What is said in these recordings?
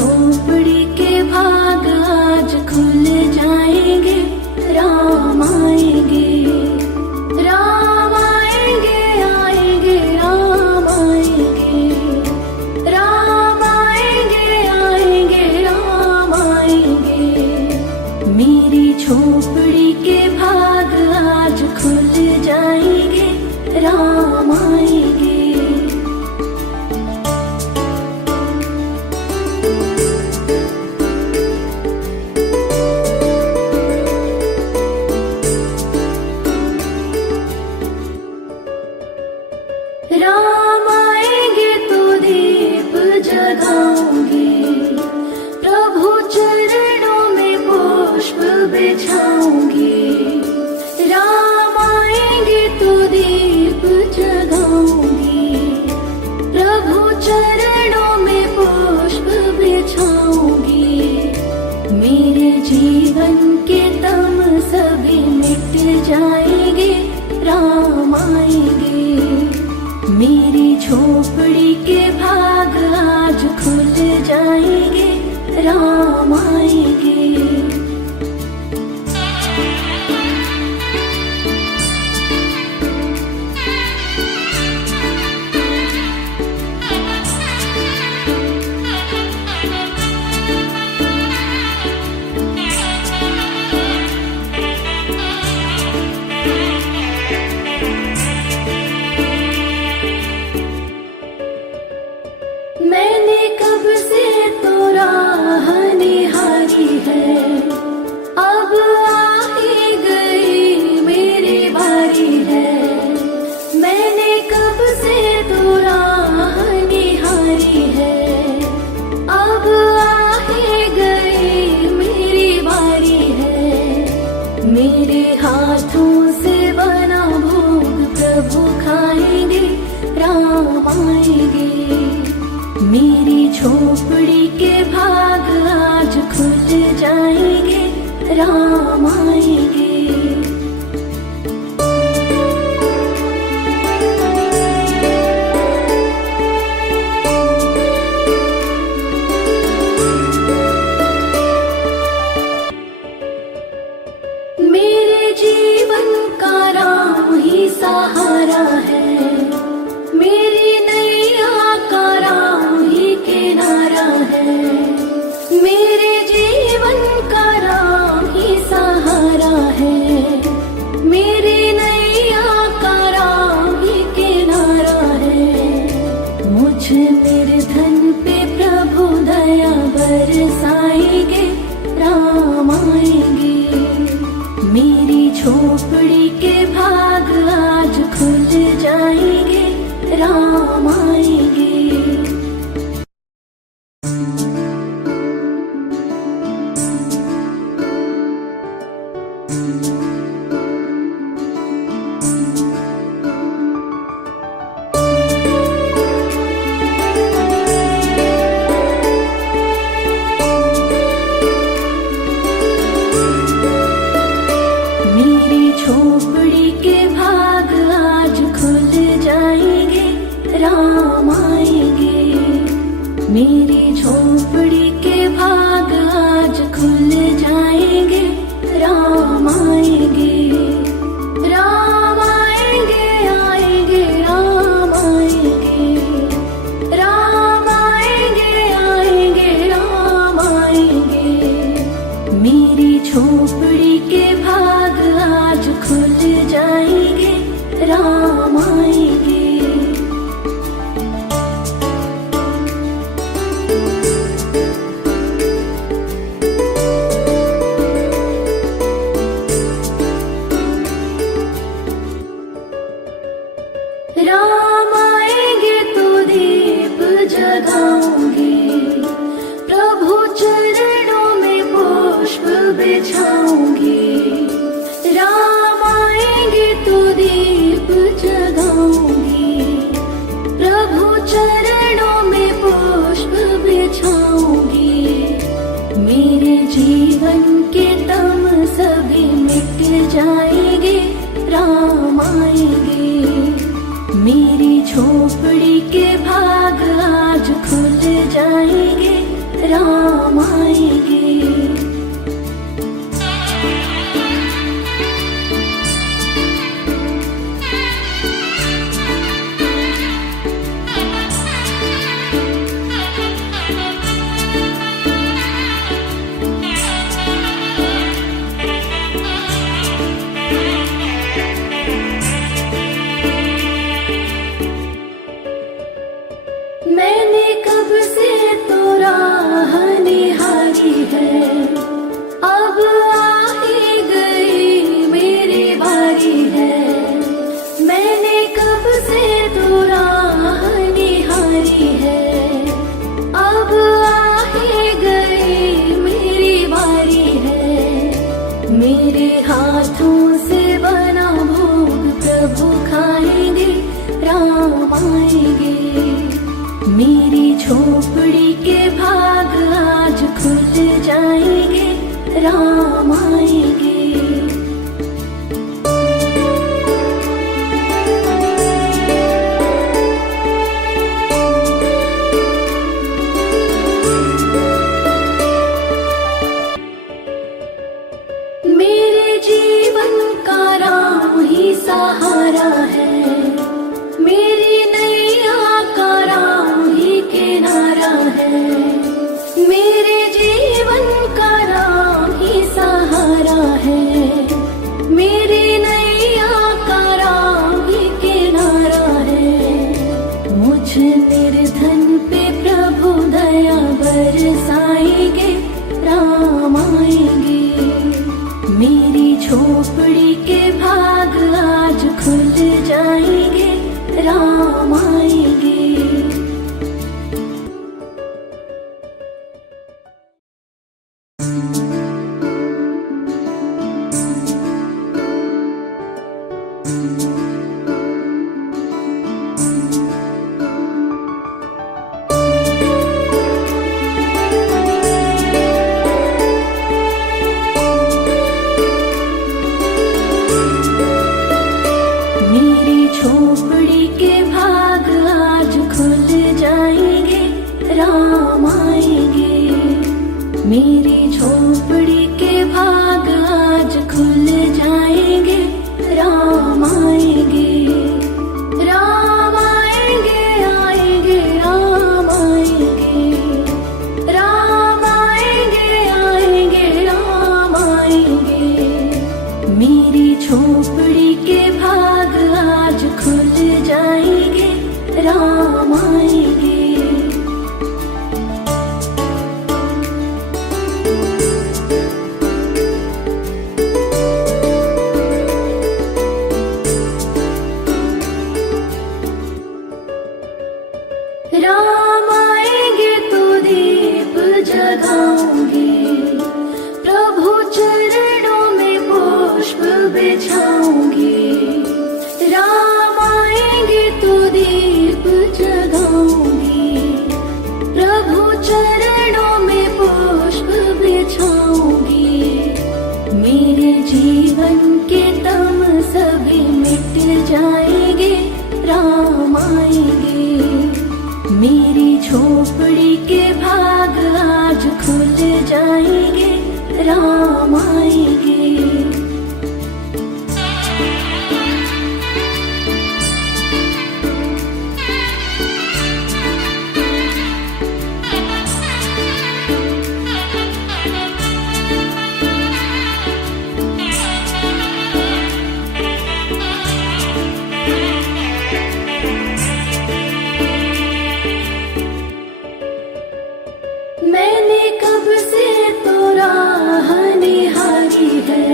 झोपड़ी के भाग आज खुल जाएंगे, राम आएंगे, राम आएंगे, आएंगे, राम आएंगे, राम आएंगे, आएंगे, राम आएंगे। मेरी झोपड़ी के भाग आज खुल जाएंगे, राम आएंगे। राम आएंगे तो दीप जगाऊंगी, प्रभु चरणों में पुष्प बिछाऊंगी। राम आएंगे तो दीप जगाऊंगी, प्रभु चरणों में पुष्प बिछाऊंगी। मेरे जीवन के तम सभी मिट जाएंगे, राम आएंगे। मेरी झोपड़ी के भाग आज खुल जाएंगे, राम आएंगे। मैंने कब से तो राह निहारी है, अब आ ही गई मेरी बारी है। मैंने कब से तो राह निहारी है, अब आ ही गई मेरी बारी है। मेरे हाथों से बना भोग प्रभु खाएंगे, राम आएंगे। मेरी झोपड़ी के भाग आज खुल जाएंगे, राम आएंगे। मेरे जीवन का राम ही सहारा है, मेरी नैया का राम ही किनारा है। मेरे जीवन का राम ही सहारा है, मेरी नैया का राम ही किनारा है। मुझ निर्धन पे प्रभु दया बरसाएंगे, राम आएंगे। मेरी झोपड़ी के भाग आज खुल जाएंगे, राम आएंगे। मेरी झोपड़ी के भाग आज खुल जाएंगे, राम आएंगे। मेरी झोपड़ी के भाग आज खुल जाएंगे, राम आएंगे। राम आएंगे, आएंगे, राम आएंगे, राम आएंगे, आएंगे, राम आएंगे। मेरी झोपड़ी के भाग आज खुल जाएंगे, राम आएंगे। राम आएंगे तो दीप जगाऊंगी, प्रभु चरणों में पुष्प बिछाऊंगी। राम आएंगे तो दीप जगाऊंगी, प्रभु चरणों में पुष्प बिछाऊंगी। मेरे जीवन के तम सभी मिट जाएंगे, राम आएंगे। मेरी झोपड़ी के भाग आज खुल जाएंगे, राम राम आएंगे। मेरे जीवन का राम ही सहारा है, मेरी नैया का राम ही किनारा है। मेरे जीवन का राम ही सहारा है, मेरी नैया का राम ही किनारा है। मुझ निर्धन पे प्रभु दया बरसाएंगे, राम आएंगे। मेरी झोपड़ी के भाग आज खुल जाएंगे, राम आएंगे। मेरी झोपड़ी के भाग आज खुल जाएंगे, राम आएंगे। मेरी झोपड़ी के भाग आज खुल जाएंगे, राम आएंगे। राम आएंगे, आएंगे, राम आएंगे। राम आएंगे, आएंगे, राम आएंगे। मेरी झोपड़ी के भाग आज खुल जाएंगे, राम आएंगे। राम आएंगे तो दीप जगाऊंगी, प्रभु चरणों में पुष्प बिछाऊंगी। राम आएंगे तो दीप जगाऊंगी, प्रभु चरणों में पुष्प बिछाऊंगी। मेरे जीवन के तम सभी मिट जाएंगे, राम आएंगे। मेरी झोपड़ी के भाग आज खुल जाएंगे, राम आएंगे। मैंने कब से तो राह निहारी है,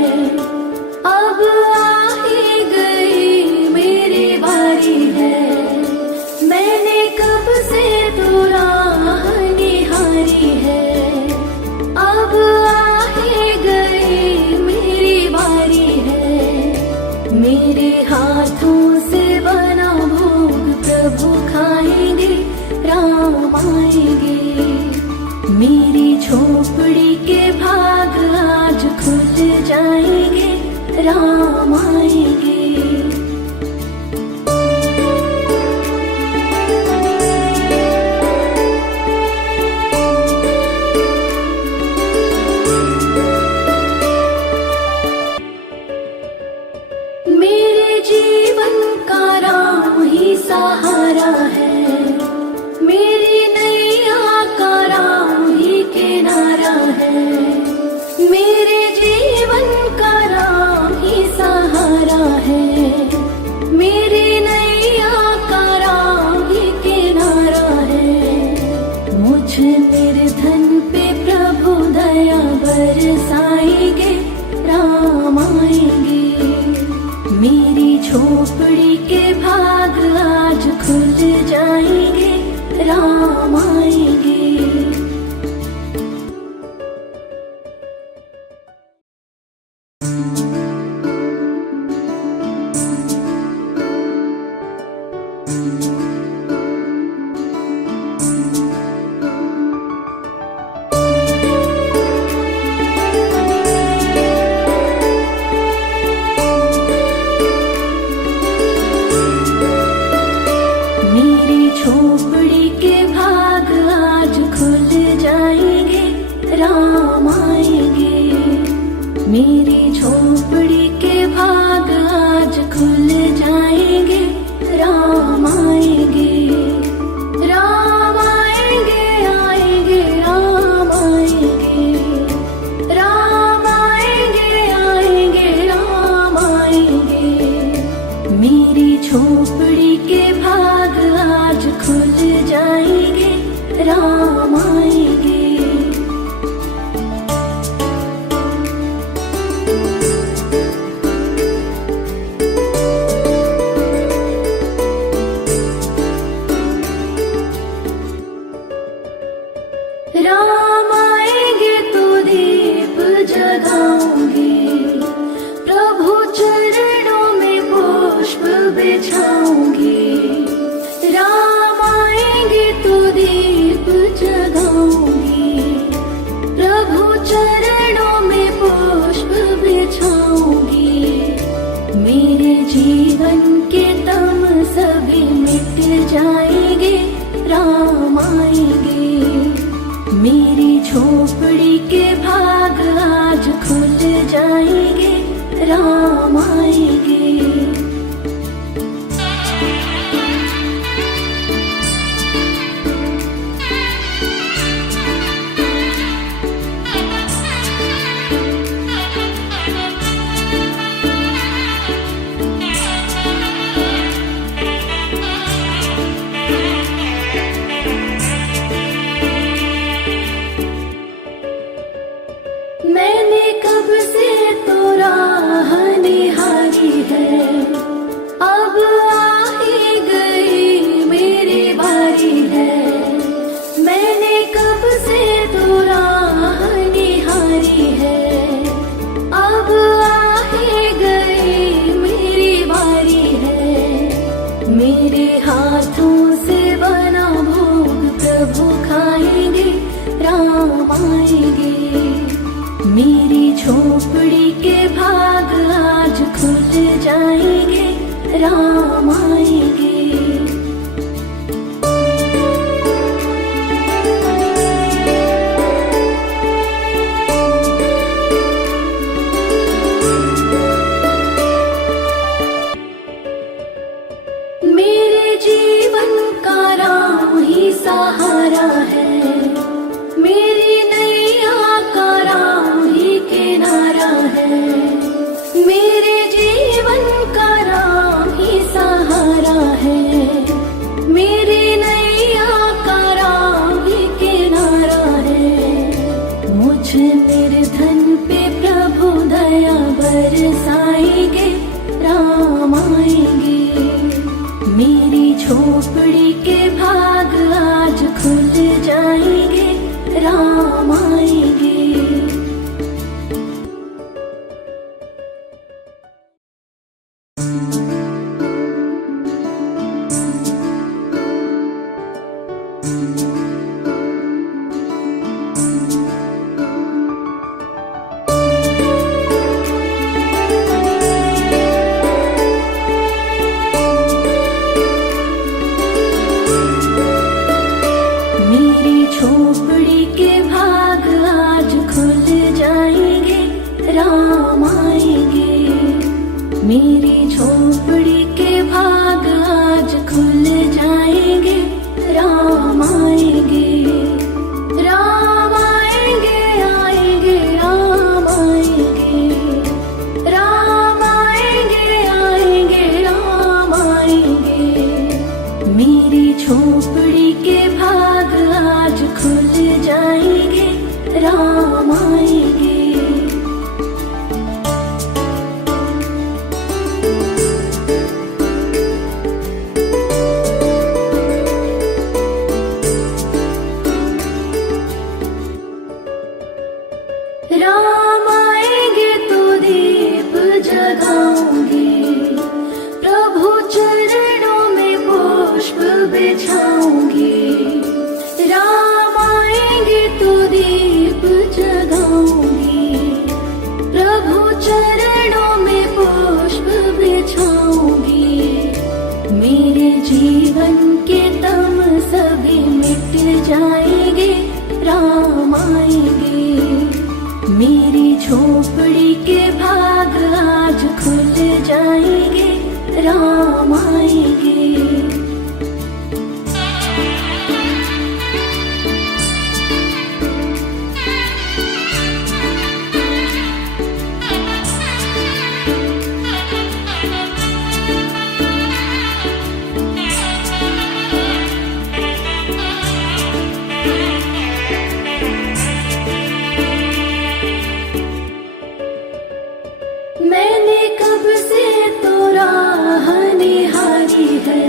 अब आ ही गई मेरी बारी है। मैंने कब से तो राह निहारी है, अब आ ही गई मेरी बारी है। मेरे हाथों से बना भोग प्रभु खाएंगे, राम आएंगे। मेरी झोपड़ी के भाग आज खुल जाएंगे, राम आएंगे। मेरे जीवन का राम ही सहारा है, मेरी नैया का राम ही किनारा है। मेरे जीवन का राम ही सहारा राम आएंगे। मेरी झोपड़ी के भाग आज खुल जाएंगे, राम आएंगे। राम आएंगे, आएंगे, राम आएंगे। राम आएंगे, आएंगे, राम आएंगे। मेरी झोपड़ी के भाग आज खुल जाएंगे, राम आएंगे। राम आएंगे तो दीप जगाऊंगी, प्रभु चरणों में पुष्प बिछाऊंगी। राम आएंगे तो दीप जगाऊंगी, प्रभु चरणों में पुष्प बिछाऊंगी। मेरे जीवन के तम सभी मिट जाएंगे, राम आएंगे। मेरी झोपड़ी के भाग आज खुल जाएंगे, राम आएंगे। मैंने कब से तो राह निहारी है, अब आ ही गई मेरी बारी है। मैंने कब से तो राह निहारी है, अब आ ही गई मेरी बारी है। मेरे हाथों से बना भोग प्रभु खाएंगे, राम आएंगे। मेरी झोपड़ी के भाग आज खुल जाएंगे, राम आएंगे। मेरे जीवन का राम ही सहारा है, मेरी नैया का राम ही किनारा है। मेरे जीवन का राम ही सहारा है, मेरी नैया का राम ही किनारा है। मुझ निर्धन पे प्रभु दया बरसाएंगे, राम आएंगे। मेरी झोपड़ी के भाग आज खुल जाएंगे, राम आएंगे। मेरी झोपड़ी के भाग आज खुल जाएंगे, राम आएंगे। मैंने कब से तो राह निहारी है,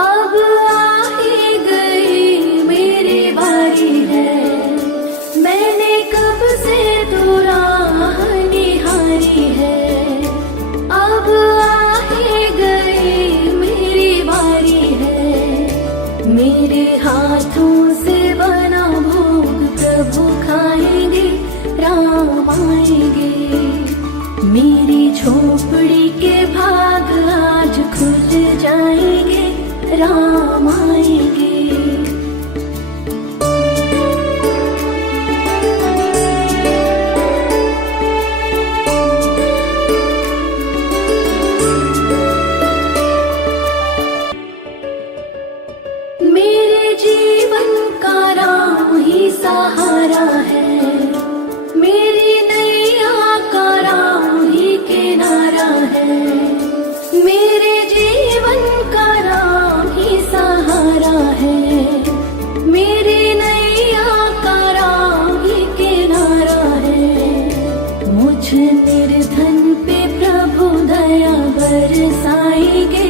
अब आ ही गई मेरी बारी है। मैंने कब से तो राह निहारी है, अब आ ही गई मेरी बारी है। मेरे हाथों से बना भोग प्रभु खाएंगे, राम आएंगे। मेरी झोपड़ी के भाग आज खुल जाएंगे, राम आएंगे। मेरे जीवन का राम ही सहारा है, मेरी नैया का राम ही किनारा है। मेरे जीवन का राम ही सहारा है, मेरी नैया का राम ही किनारा है। मुझ निर्धन पे प्रभु दया बरसाएंगे,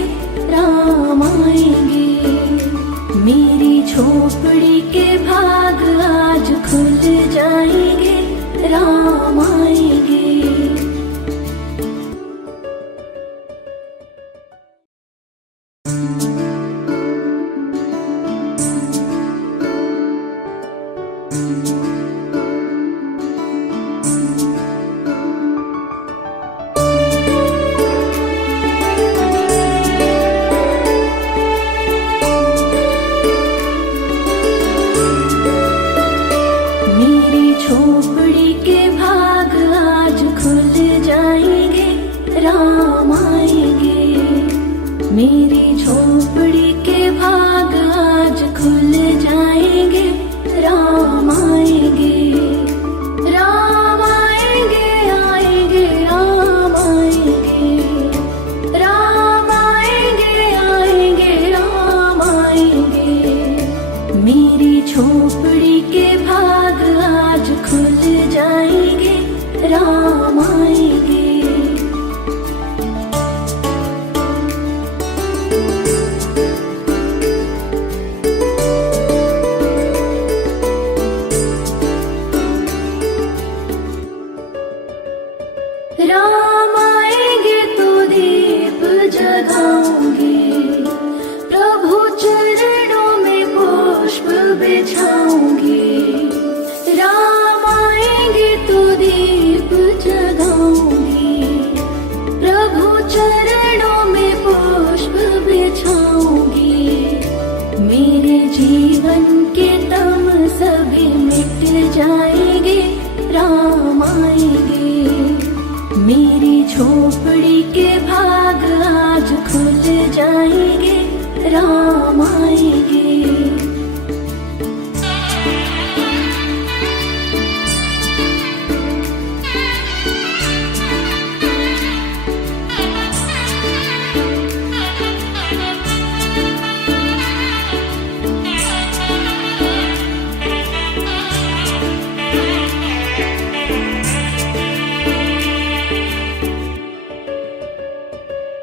राम आएंगे। मेरी झोपड़ी के भाग आज खुल जाएंगे, राम आएंगे। मेरी झोपड़ी के भाग आज खुल जाएंगे, राम आएंगे। मेरी झोपड़ी के भाग आज खुल जाएंगे, राम आएंगे। राम आएंगे, आएंगे, राम आएंगे। राम आएंगे, आएंगे, राम आएंगे। मेरी झोपड़ी के भाग आज खुल जाएंगे, राम आएंगे। राम आएंगे तो दीप जगाऊंगी, प्रभु चरणों में पुष्प बिछाऊंगी। राम आएंगे तो दीप जगाऊंगी, प्रभु चरणों में पुष्प बिछाऊंगी। मेरे जीवन के तम सभी मिट जाएंगे, राम आएंगे। मेरी झोपड़ी के भाग आज खुल जाएंगे, राम आएंगे।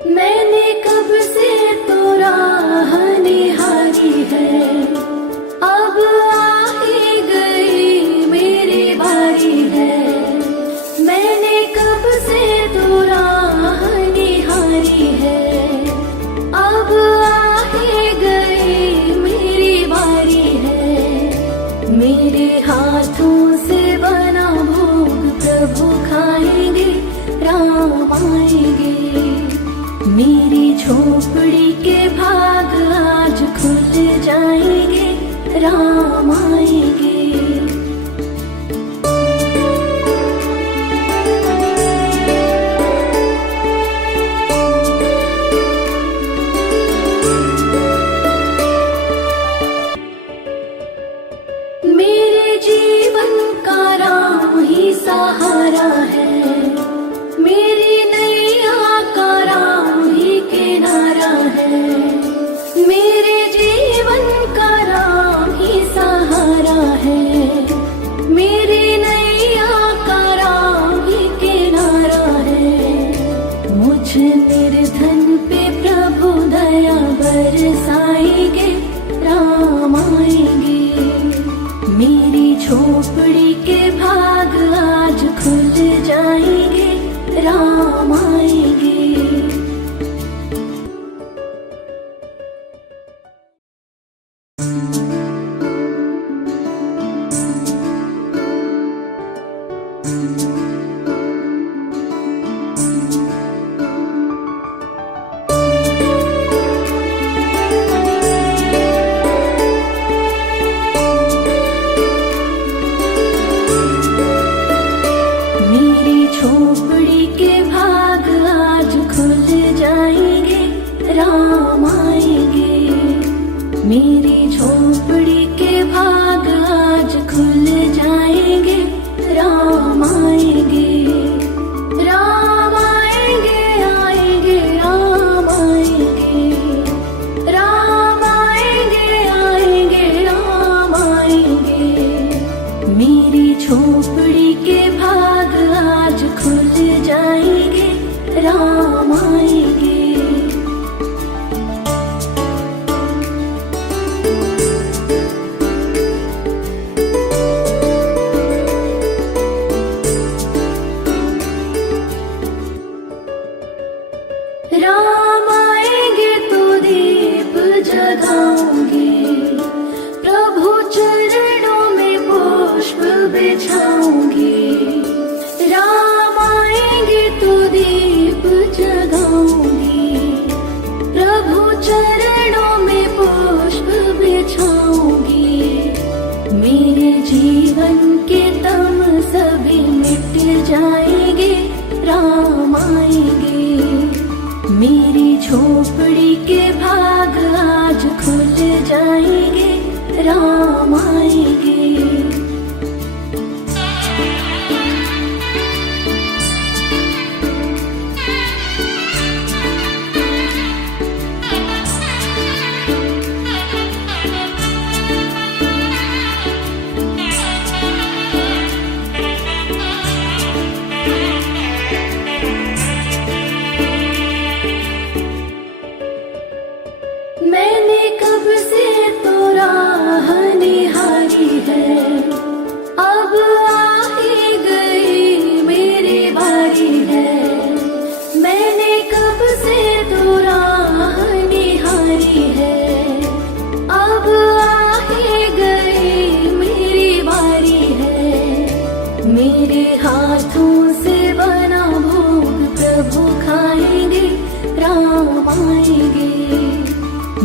मैंने कब से तो राह निहारी है, अब आ ही गई मेरी बारी है। मैंने कब से तो राह निहारी है, अब आ ही गई मेरी बारी है। मेरे हाथों से बना भोग प्रभु खाएंगे, राम आएंगे। मेरी झोपड़ी के भाग आज खुल जाएंगे, राम आएंगे। सहारा है, मेरी नैया का राम ही किनारा है, मेरे जीवन का राम ही सहारा है, मेरी नैया का राम ही किनारा है। मुझ निर्धन पे प्रभु दया बरसाएंगे, राम आएंगे, मेरी झोपड़ी के भाग आज खुल जाएंगे, राम आएंगे। मेरी झोपड़ी के भाग आज खुल जाएंगे, राम आएंगे, मेरी झोपड़ी के भाग आज खुल जाएंगे, राम आएंगे, राम आएंगे, आएंगे, राम आएंगे, राम आएंगे, आएंगे, राम आएंगे, मेरी झोपड़ी के भाग आज खुल जाएंगे, राम आएंगे। राम आएंगे तो दीप जगाऊंगी, प्रभु चरणों में पुष्प बिछाऊंगी, राम आएंगे तो दीप जगाऊंगी, प्रभु चरणों में पुष्प बिछाऊंगी, मेरे जीवन के तम सभी मिट जाएंगे, राम आएंगे, मेरी झोपड़ी के भाग आज खुल जाएंगे, राम आएंगे। मैंने कब से तो राह निहारी है, अब आ ही गई मेरी बारी है, मैंने कब से तो राह निहारी है, अब आ ही गई मेरी बारी है, मेरे हाथों से बना भोग प्रभु खाएंगे, राम आएंगे,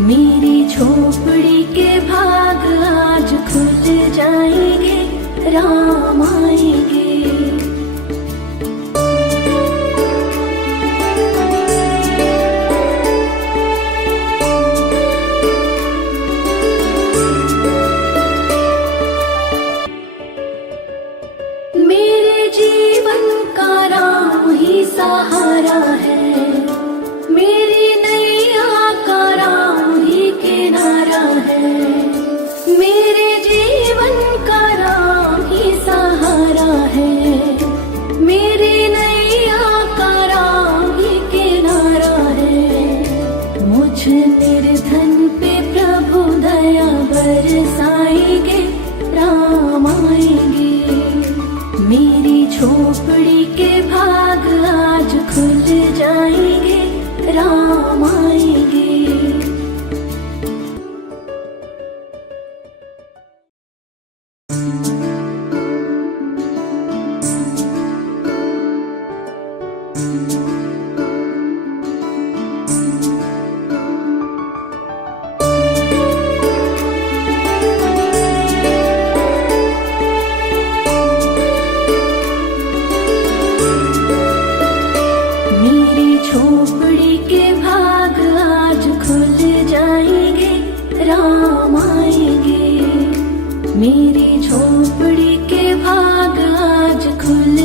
मेरी झोपड़ी के भाग आज खुल जाएंगे, राम आएंगे। मेरे जीवन का राम ही सहारा है, मेरी नैया का राम ही किनारा है, मेरे जीवन का राम ही सहारा है, मेरी नैया का राम ही किनारा है। मुझ निर्धन पे प्रभु दया बरसाएंगे, राम आएंगे, मेरी झोपड़ी के भाग आज खुल जाएंगे, राम आएंगे। मेरी झोपड़ी के भाग आज खुल जाएंगे, राम आएंगे, मेरी झोपड़ी के भाग आज खुल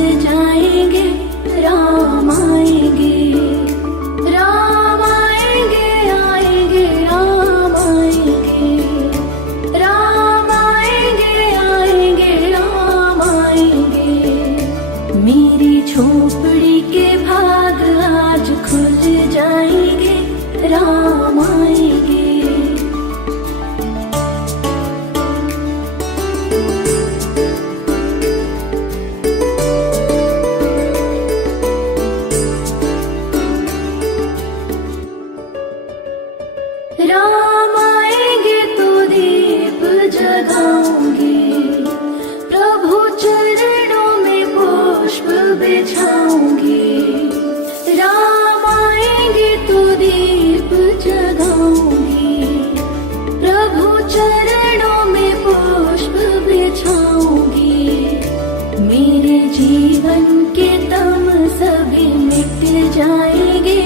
मेरे जीवन के तम सभी मिट जाएंगे,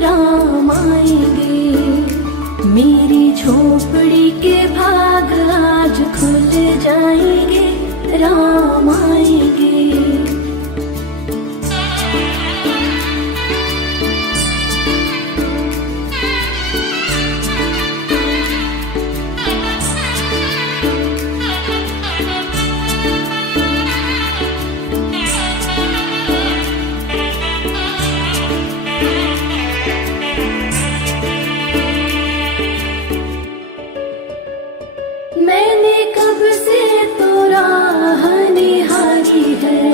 राम आएंगे। मेरी झोपड़ी के भाग आज खुल जाएंगे, राम आएंगे। मैंने कब से तो राह निहारी है,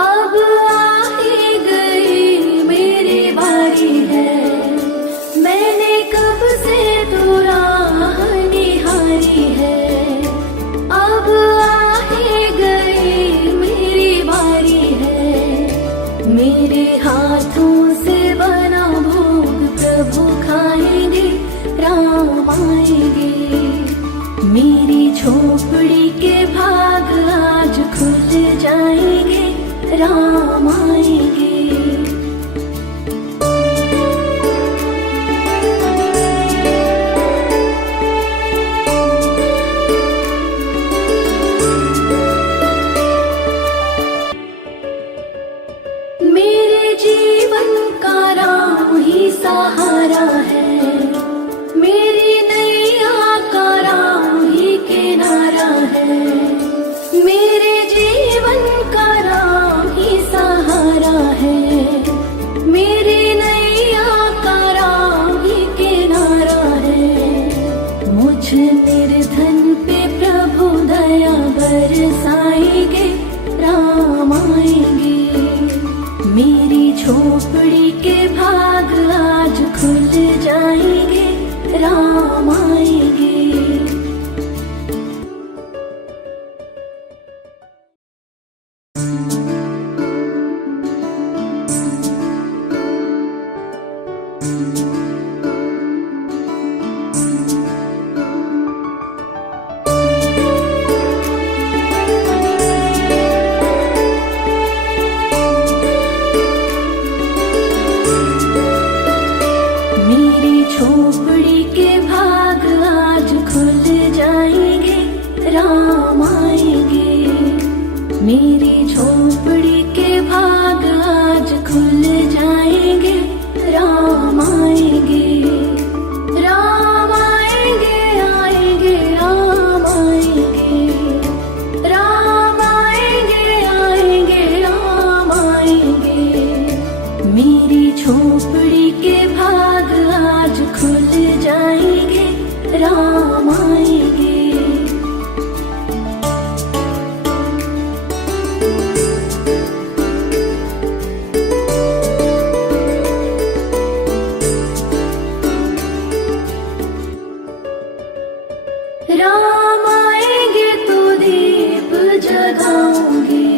अब आ ही गई मेरी बारी है। मैंने कब से तो राह निहारी है, अब आ ही गई मेरी बारी है। मेरे हाथों से बना भोग प्रभु खाएंगे, राम आएंगे। मेरी झोपड़ी के भाग आज खुल जाएंगे, राम आएंगे। मेरे जीवन का राम ही सहारा है, मेरी नैया का राम ही किनारा है। मेरे जीवन का राम ही सहारा है, मेरी नैया का राम ही किनारा है। मुझ निर्धन पे प्रभु दया बरसाएंगे, राम आएंगे। मेरी झोपड़ी के भाग आज खुल जाएंगे, राम आएंगे। मेरी झोपड़ी के भाग आज खुल जाएंगे, राम आएंगे। मेरी झोपड़ी के भाग आज खुल जाएंगे, राम आएंगे। राम आएंगे, आएंगे, राम आएंगे। राम आएंगे, आएंगे, राम आएंगे। मेरी झोपड़ी के भाग आज खुल जाएंगे, राम आएंगे। राम आएंगे तो दीप जगाऊंगी,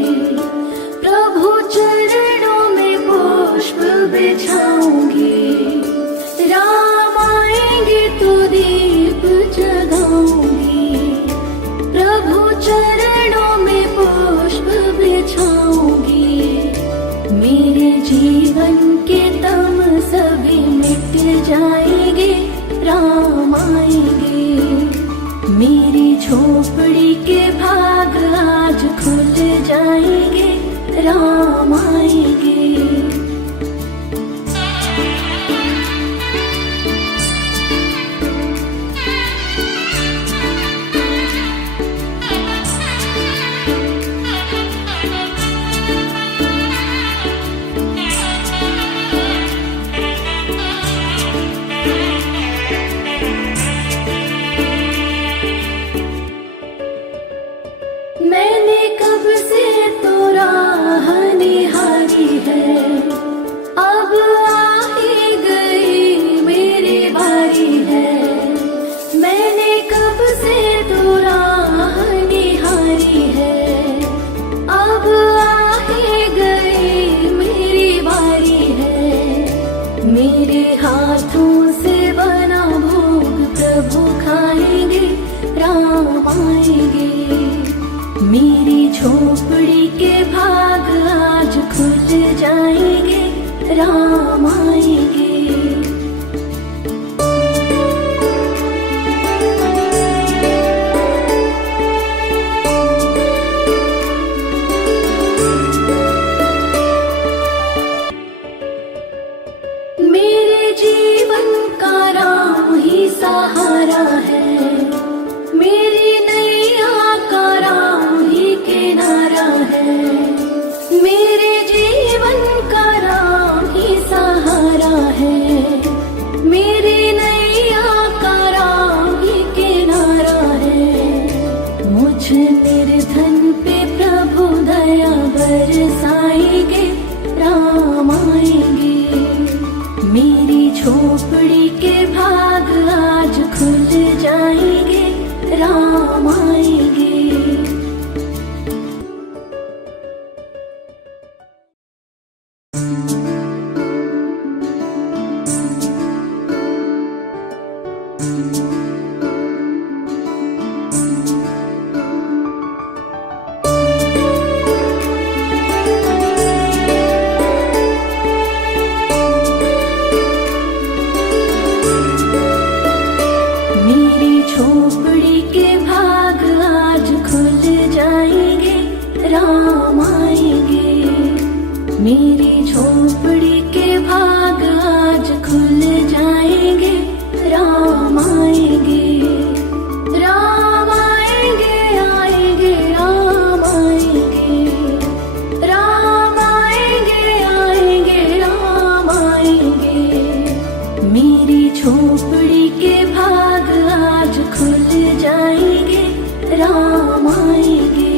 प्रभु चरणों में पुष्प बिछाऊंगी। राम आएंगे तो दीप जगाऊंगी, प्रभु चरणों में पुष्प बिछाऊंगी। मेरे जीवन के तम सभी मिट जाएंगे, राम आएंगे। मेरी झोपड़ी के भाग आज खुल जाएंगे, राम आएंगे। मैंने कब से तो राह निहारी है, राम आएंगे। मेरे जीवन का राम ही सहारा है, मेरी नैया का राम ही किनारा है। मेरे जीवन का राम ही सहारा है, मेरी नैया का राम ही किनारा है। मुझ निर्धन पे प्रभु दया बरसाएंगे, राम आएंगे। मेरी झोपड़ी के भाग आज खुल जाएंगे, राम आएंगे। मेरी झोपड़ी के भाग आज खुल जाएंगे, राम आएंगे। मेरी झोपड़ी के भाग आज खुल जाएंगे, राम आएंगे। राम आएंगे, आएंगे, राम आएंगे। राम आएंगे, आएंगे, राम आएंगे। मेरी झोपड़ी के भाग आज खुल जाएंगे, राम आएंगे।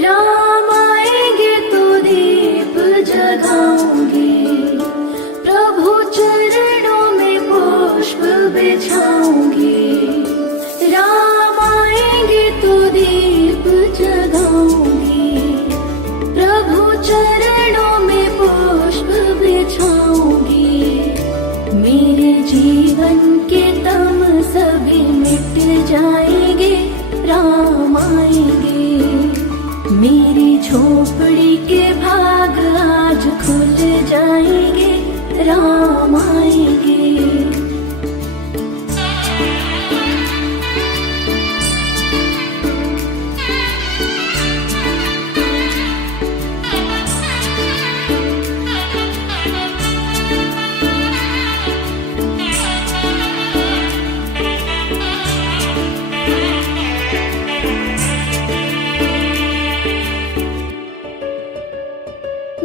राम आएंगे तो दीप जगाऊंगी, प्रभु चरणों में पुष्प बिछाऊंगी। राम आएंगे तो दीप जगाऊंगी, प्रभु चरणों में पुष्प बिछाऊंगी। मेरे जीवन के तम सभी मिट जाएंगे, राम आएंगे। मेरी झोपड़ी के भाग आज खुल जाएंगे, राम आएंगे।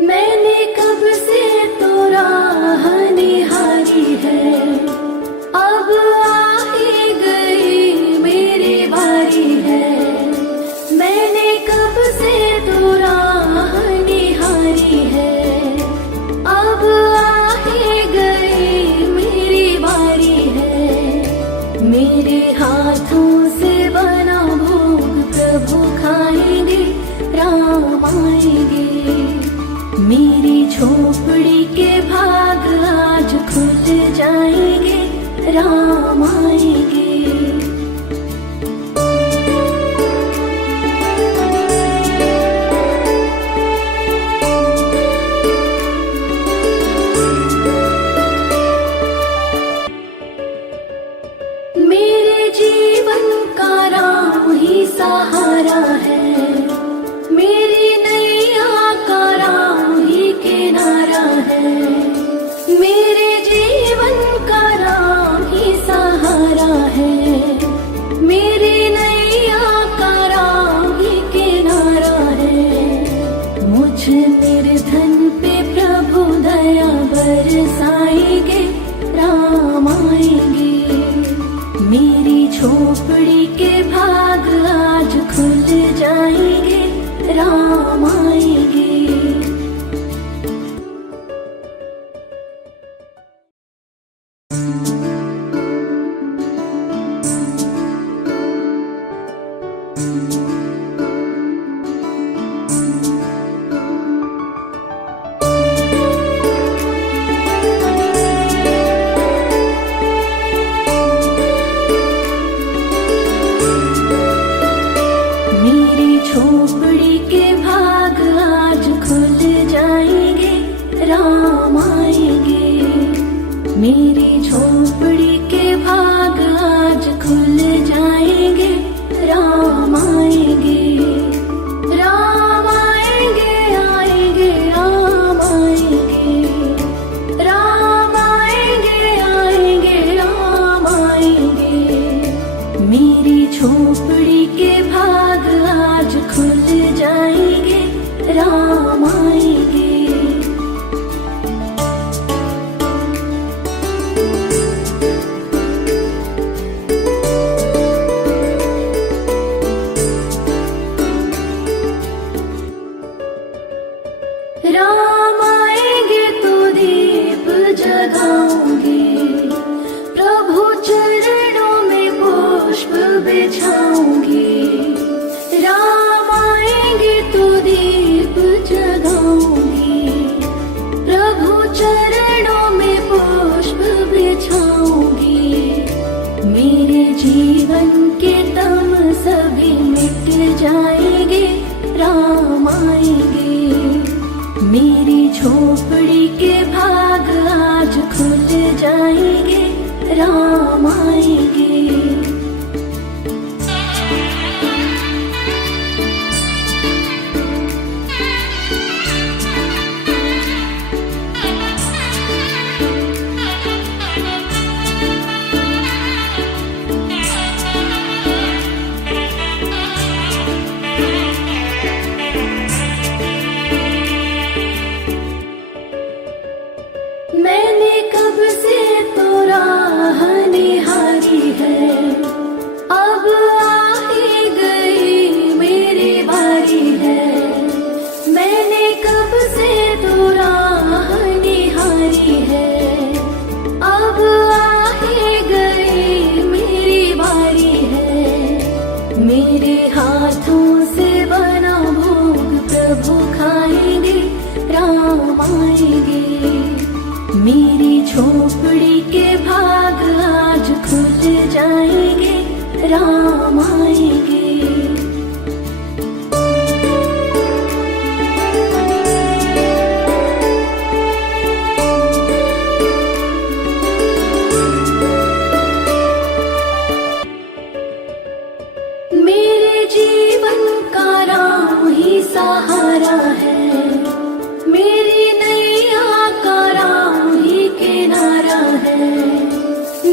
मैंने कब से तो राह निहारी है, अब आ ही गई मेरी बारी है। मैंने कब से तो राह निहारी है, अब आ ही गई मेरी बारी है। मेरे हाथों से बना भोग प्रभु खाएंगे, राम आएंगे। मेरी झोपड़ी के भाग आज खुल जाएंगे, राम आएंगे। मेरे जीवन का राम ही सहारा है, मेरी नैया का राम ही किनारा है। मेरे जीवन का राम ही सहारा है, मेरी नैया का राम ही किनारा है। मुझ निर्धन पे प्रभु दया बरसाएंगे, राम आएंगे। मेरी झोपड़ी के भाग आज खुल जाएंगे, राम आएंगे। झोपड़ी के भाग आज खुल जाएंगे, राम आएंगे। मैंने कब से तो राह निहारी है, अब आ ही गई मेरी बारी है। मैंने कब से तो राह निहारी है, अब आ ही गई मेरी बारी है। मेरे हाथों से बना भोग प्रभु खाएंगे, राम आएंगे। मेरी झोपड़ी के भाग आज खुल जाएंगे, राम आएंगे। मेरे जीवन का राम ही सहारा है, मेरी नैया का राम ही किनारा है।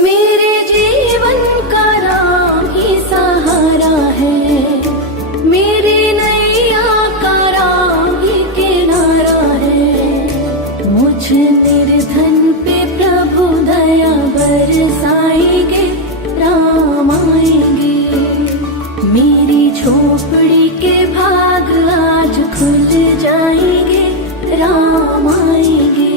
मेरे जीवन का राम ही सहारा है, मेरी नैया का राम ही किनारा है। मुझ निर्धन पे प्रभु दया बरसाएंगे, राम आएंगे। मेरी झोपड़ी के भाग आज खुल जाएंगे, राम आएंगे।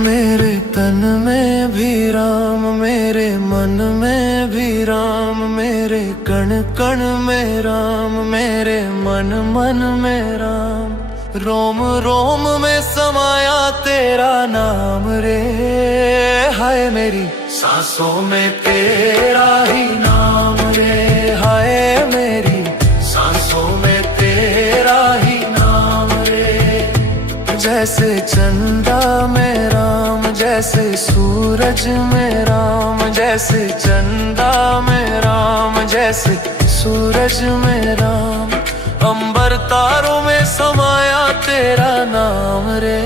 मेरे तन में भी राम, मेरे मन में भी राम, मेरे कण कण में राम, मेरे मन मन में राम। रोम रोम में समाया तेरा नाम रे, हाय मेरी सांसों में तेरा ही नाम रे, हाय मेरी सांसों में तेरा ही नाम रे। जैसे चंदा में राम, जैसे सूरज में राम, जैसे चंदा में राम, जैसे सूरज में राम। अंबर तारों में समाया तेरा नाम रे,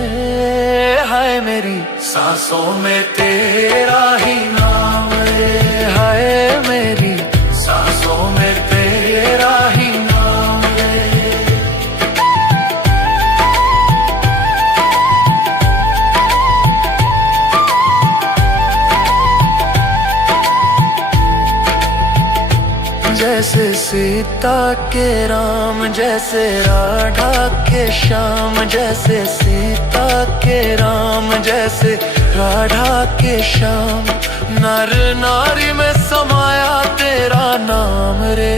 हाय मेरी सांसों में तेरा ही नाम रे, हाय मेरी सांसों में तेरा ही नाम रे। जैसे सीता के राम, जैसे राधा के श्याम, जैसे सीता के राम, जैसे राधा के श्याम। नर नारी में समाया तेरा नाम रे,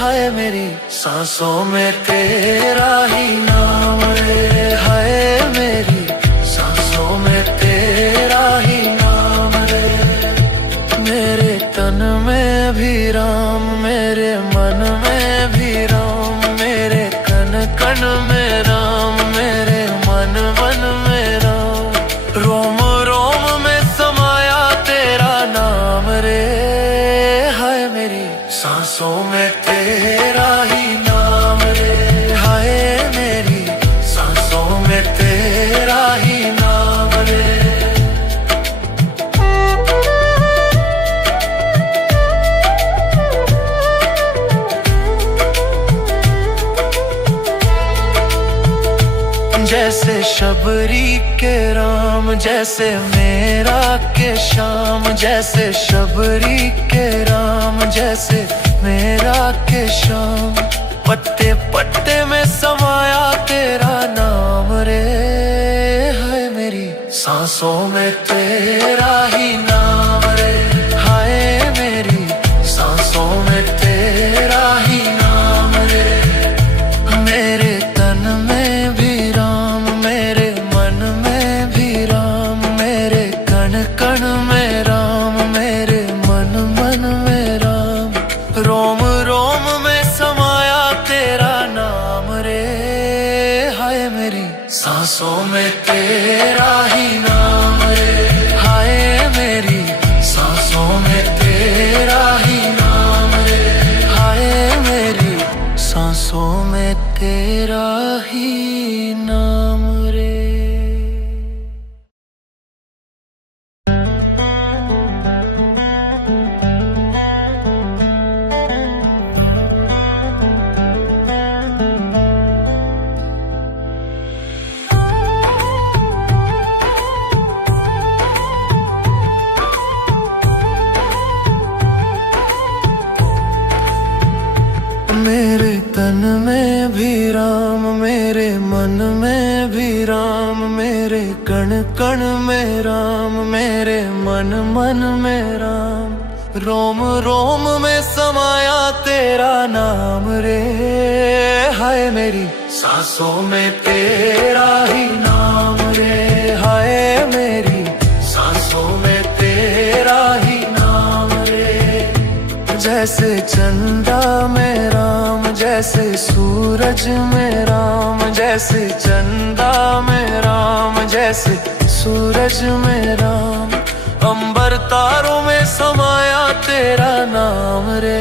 हाय मेरी सांसों में तेरा ही नाम रे, हाय मेरी सांसों में तेरा ही नाम रे। मेरे तन में भी राम, मेरे मन में भी राम, मेरे कण कण में राम, मेरे मन मन में राम। रोम रोम में समाया तेरा नाम रे, हाय मेरी सांसों में तेरा ही नाम रे, हाय मेरी सांसों में तेरा ही नाम रे। जैसे शबरी के राम, जैसे मेरा के श्याम, जैसे शबरी के राम, जैसे मेरा के श्याम। पत्ते पत्ते में समाया तेरा नाम रे, हाय मेरी सांसों में तेरा ही नाम रे, हाय मेरी तन में भी राम, मेरे मन में भी राम, मेरे कण कण में राम, मेरे मन मन में राम। रोम रोम में समाया तेरा नाम रे, हाय मेरी सांसों में तेरा ही नाम रे, हाय मेरी सांसों में तेरा ही नाम रे। जैसे चंदा में राम, जैसे सूरज में राम, जैसे चंदा में राम, जैसे सूरज में राम। अंबर तारों में समाया तेरा नाम रे,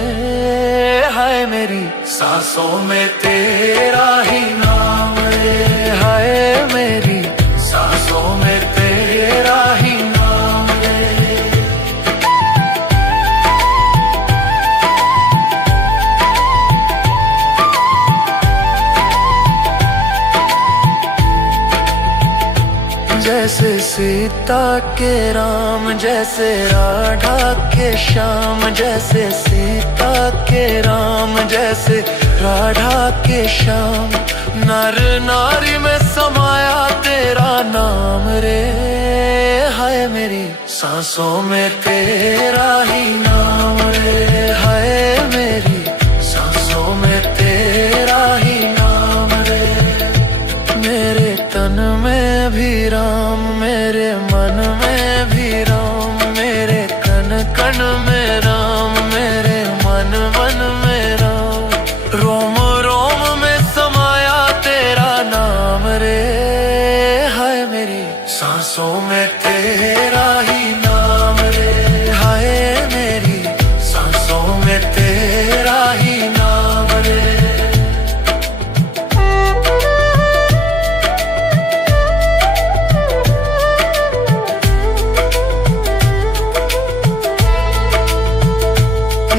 हाय मेरी सांसों में तेरा ही नाम रे, हाय मेरी सांसों में तेरा ही नाम रे। जैसे सीता के राम, जैसे राधा के श्याम, जैसे सीता के राम, जैसे राधा के श्याम। नर नारी में समाया तेरा नाम रे, हाय मेरी सांसों में तेरा ही नाम रे, हाय मेरी सांसों में तेरा ही नाम रे। मेरे तन में भी राम, मेरे मन में भी राम, मेरे कण कण में राम, मेरे मन मन में राम। रोम रोम में समाया तेरा नाम रे, हाय मेरी सांसों में तेरा ही नाम रे, हाय मेरी सांसों में तेरा ही नाम रे।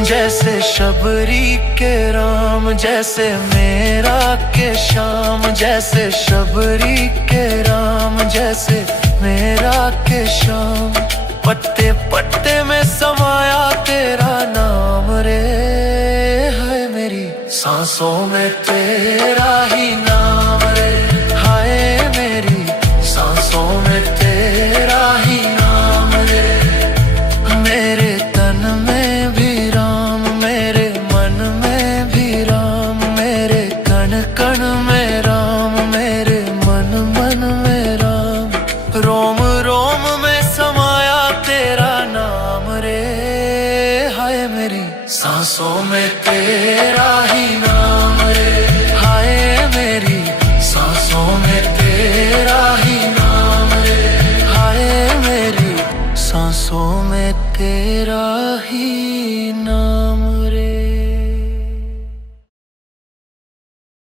जैसे शबरी के राम, जैसे मेरा के श्याम, जैसे शबरी के राम, जैसे मेरा के श्याम। पत्ते पत्ते में समाया तेरा नाम रे, हाय मेरी सांसों में तेरा ही नाम रे, हाय मेरी सांसों में तेरा ही नाम रे। मेरे तन में भी राम, मेरे मन में भी राम, मेरे कण कण में राम, मेरे मन मन में राम। रोम रोम में समाया तेरा नाम रे, हाय मेरी सांसों में तेरा